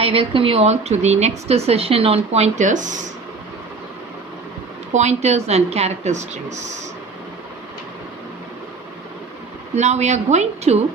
I welcome you all to the next session on pointers and character strings. Now we are going to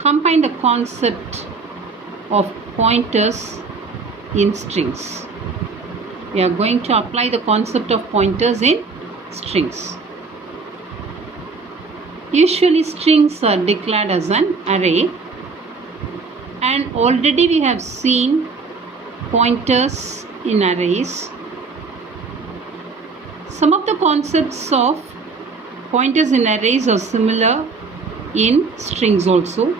combine the concept of pointers in strings. We are going to apply the concept of pointers in strings. Usually strings are declared as an array, and already we have seen pointers in arrays. Some of the concepts of pointers in arrays are similar in strings also,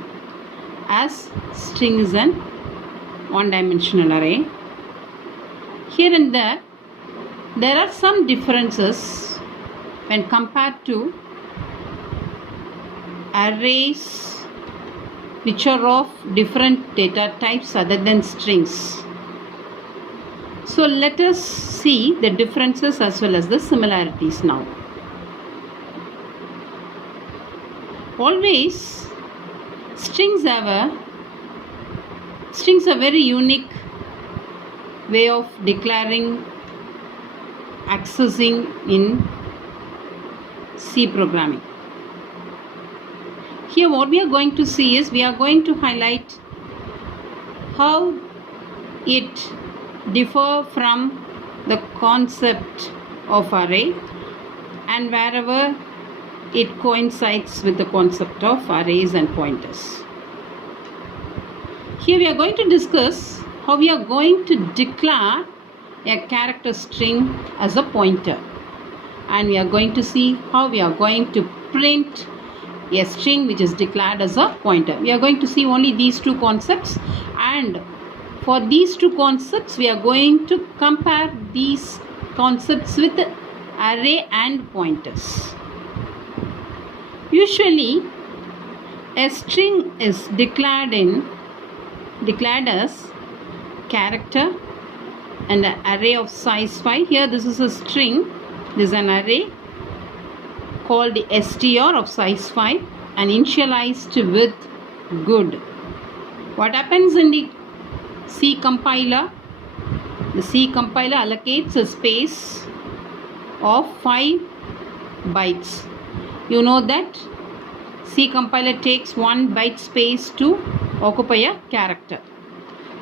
as string is an one-dimensional array. Here and there are some differences when compared to arrays which are of different data types other than strings. So let us see the differences as well as the similarities now. Always strings are very unique way of declaring, accessing in C programming. Here what we are going to see is we are going to highlight how it differs from the concept of array and wherever it coincides with the concept of arrays and pointers. Here we are going to discuss how we are going to declare a character string as a pointer, and we are going to see how we are going to print a string which is declared as a pointer. We are going to see only these two concepts, and for these two concepts we are going to compare these concepts with array and pointers. Usually a string is declared as character and an array of size 5. Here this is a string, this is an array called str of size 5 and initialized with good. What happens in the C compiler? The C compiler allocates a space of 5 bytes. You know that C compiler takes 1 byte space to occupy a character.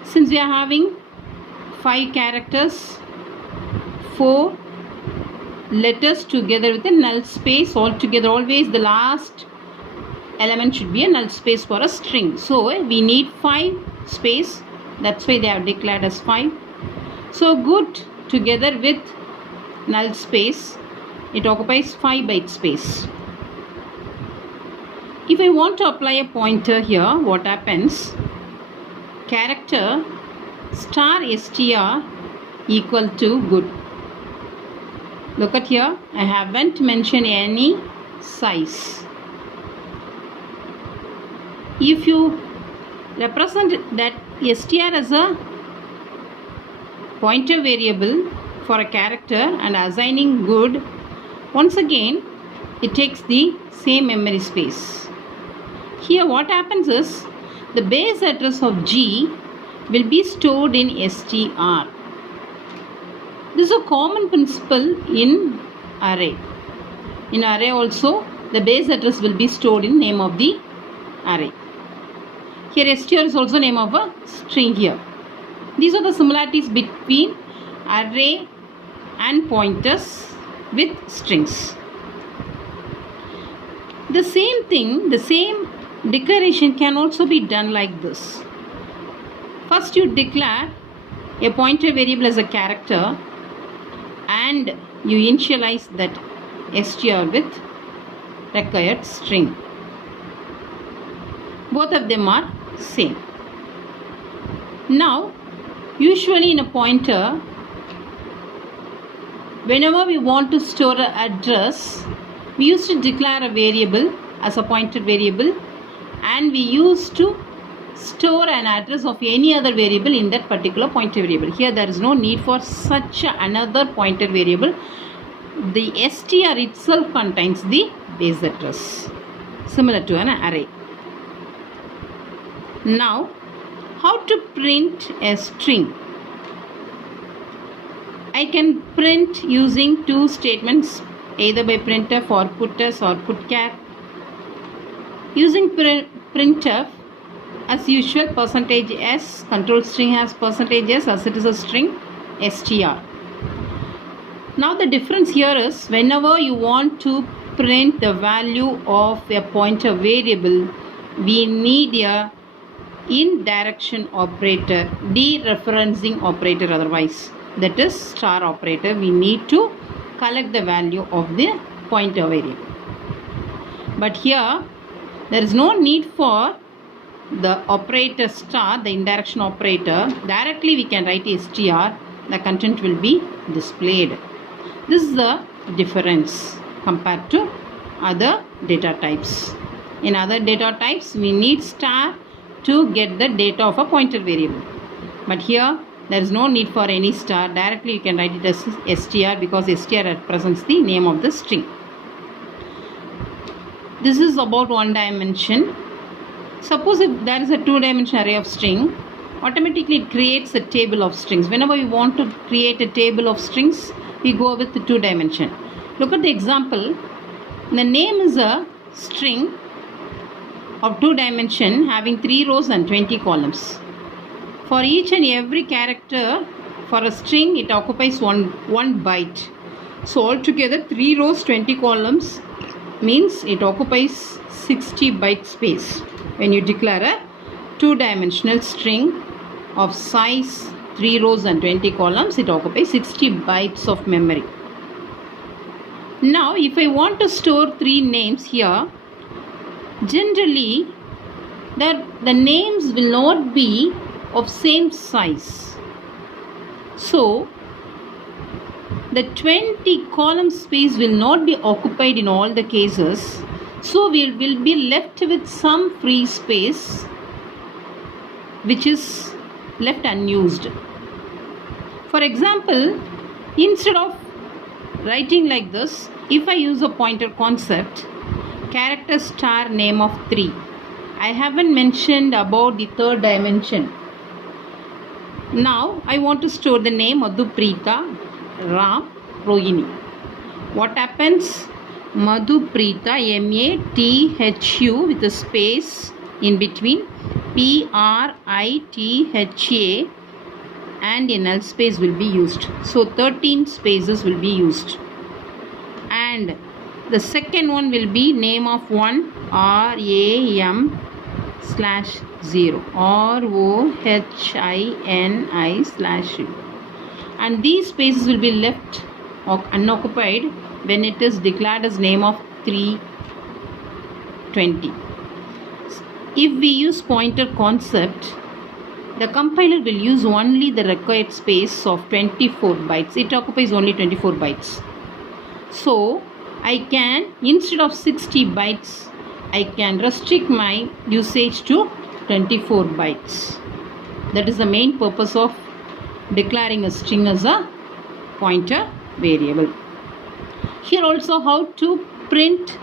Since we are having 5 characters, 4 letters together with a null space, altogether always the last element should be a null space for a string. So we need 5 space, that's why they are declared as 5. So good together with null space, it occupies 5 byte space. If I want to apply a pointer here, what happens? Character star str equal to good. Look at here, I haven't mentioned any size. If you represent that str as a pointer variable for a character and assigning good, once again it takes the same memory space. Here what happens is the base address of G will be stored in str. This is a common principle in array. In array also, the base address will be stored in name of the array. Here str is also name of a string here. These are the similarities between array and pointers with strings. The same thing, the same declaration can also be done like this. First you declare a pointer variable as a character and you initialize that str with required string. Both of them are same. Now usually in a pointer, whenever we want to store an address, we used to declare a variable as a pointer variable, and we used to store an address of any other variable in that particular pointer variable. Here there is no need for such another pointer variable. The str itself contains the base address, similar to an array. Now How to print a string? I can print using two statements, either by printf or puts or putchar. Using printf, as usual, %s, control string has %s as it is a string, str. Now the difference here is, whenever you want to print the value of a pointer variable, we need a indirection operator, dereferencing operator otherwise. That is star operator. We need to collect the value of the pointer variable. But here there is no need for the operator star, the indirection operator. Directly we can write str. The content will be displayed. This is the difference compared to other data types. In other data types, we need star to get the data of a pointer variable. But here there is no need for any star. Directly you can write it as str, because str represents the name of the string. This is about one dimension. Suppose if there is a two-dimensional array of string, automatically it creates a table of strings. Whenever we want to create a table of strings, we go with the two dimension. Look at the example. The name is a string of two dimension having 3 rows and 20 columns. For each and every character for a string, it occupies one byte. So altogether 3 rows 20 columns means it occupies 60 byte space. When you declare a two-dimensional string of size 3 rows and 20 columns, it occupies 60 bytes of memory. Now if I want to store 3 names here, generally the names will not be of same size. So the 20 column space will not be occupied in all the cases. So we will be left with some free space which is left unused. For example, instead of writing like this, if I use a pointer concept, character star name of 3, I haven't mentioned about the third dimension. Now I want to store the name Madhupreeta, Ram, Rohini. What happens? Madhupreeta, MATHU with a space in between, PRITHA, and a null space will be used. So 13 spaces will be used. And the second one will be name of 1, RAM/0, ROHINI/0. And these spaces will be left unoccupied when it is declared as name of 320. If we use pointer concept, the compiler will use only the required space of 24 bytes. It occupies only 24 bytes. So I can, instead of 60 bytes, I can restrict my usage to 24 bytes. That is the main purpose of declaring a string as a pointer variable. Here also how to print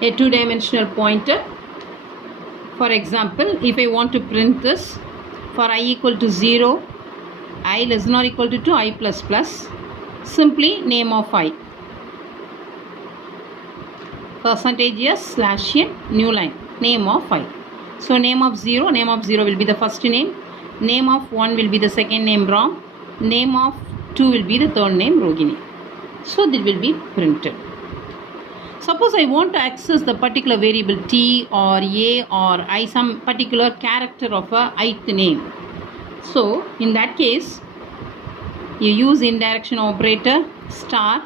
a two-dimensional pointer. For example, if I want to print this for I equal to 0, I less than or equal to 2, I plus plus, simply name of I, %s/n, new line, name of I. So name of 0 will be the first name of 1 will be the second name Ram, name of 2 will be the third name Rohini. So that will be printed. Suppose I want to access the particular variable T or A or I, some particular character of a ith name. So in that case, you use indirection operator star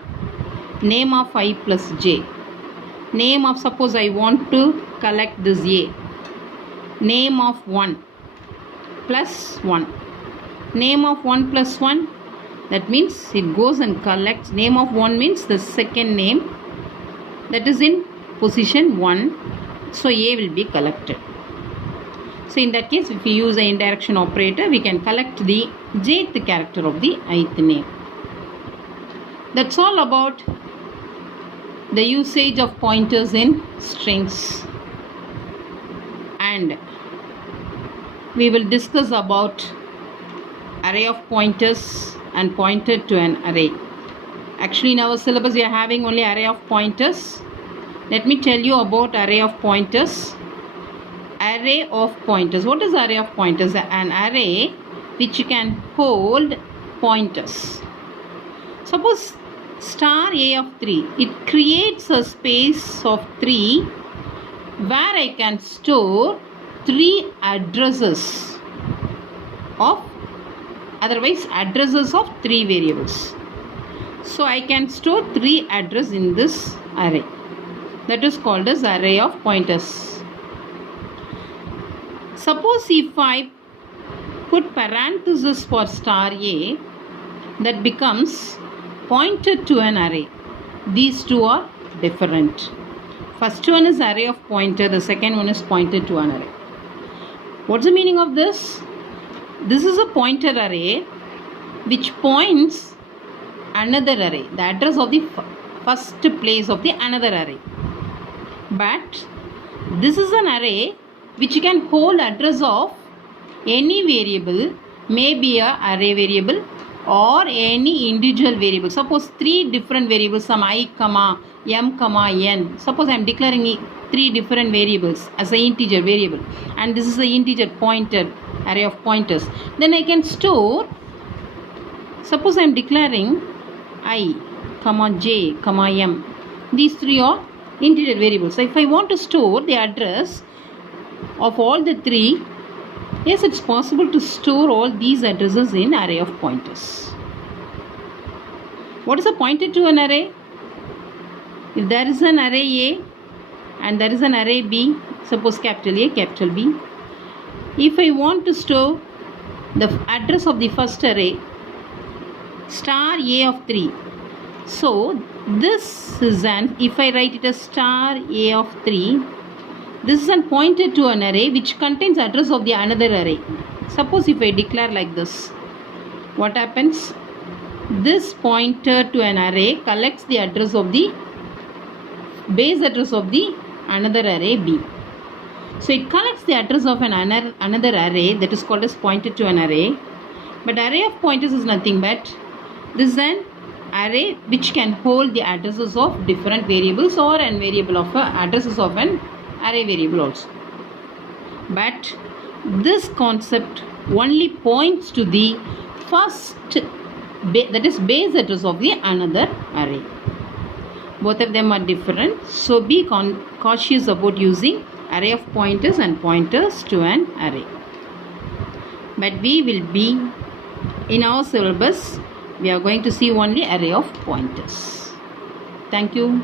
name of I plus j. Name of, suppose I want to collect this A. Name of 1 plus 1. Name of 1 plus 1, that means it goes and collects. Name of 1 means the second name that is in position 1. So A will be collected. So in that case, if we use the indirection operator, we can collect the jth character of the ith name. That's all about the usage of pointers in strings. And we will discuss about array of pointers and pointer to an array. Actually, in our syllabus we are having only array of pointers. Let me tell you about array of pointers. Array of pointers. What is array of pointers? An array which can hold pointers. Suppose star A of 3. It creates a space of 3 where I can store 3 addresses of addresses of 3 variables. So I can store 3 addresses in this array. That is called as array of pointers. Suppose if I put parenthesis for star A, that becomes pointer to an array. These two are different. First one is array of pointer, the second one is pointer to an array. What's the meaning of this? This is a pointer array which points another array, the address of the first place of the another array. But this is an array which can hold address of any variable, maybe a array variable or any individual variable. Suppose 3 different variables, some I, m, n. Suppose I am declaring 3 different variables as an integer variable, and this is the integer pointer, array of pointers. Then I can store, suppose I am declaring I, j, m. These 3 are integer variables. So if I want to store the address of all the 3, yes, it's possible to store all these addresses in array of pointers. What is a pointer to an array? If there is an array A and there is an array B, suppose capital A, capital B. If I want to store the address of the first array, star A of 3. So this is an, if I write it as star A of 3, this is a pointer to an array which contains address of the another array. Suppose if I declare like this, what happens? This pointer to an array collects the address of the base address of the another array B. So it collects the address of another array, that is called as pointer to an array. But array of pointers is nothing but this is an array which can hold the addresses of different variables or an variable of addresses of an array variable also. But this concept only points to the first, that is base address of the another array. Both of them are different, so be cautious about using array of pointers and pointers to an array. But we will be, in our syllabus, we are going to see only array of pointers. Thank you.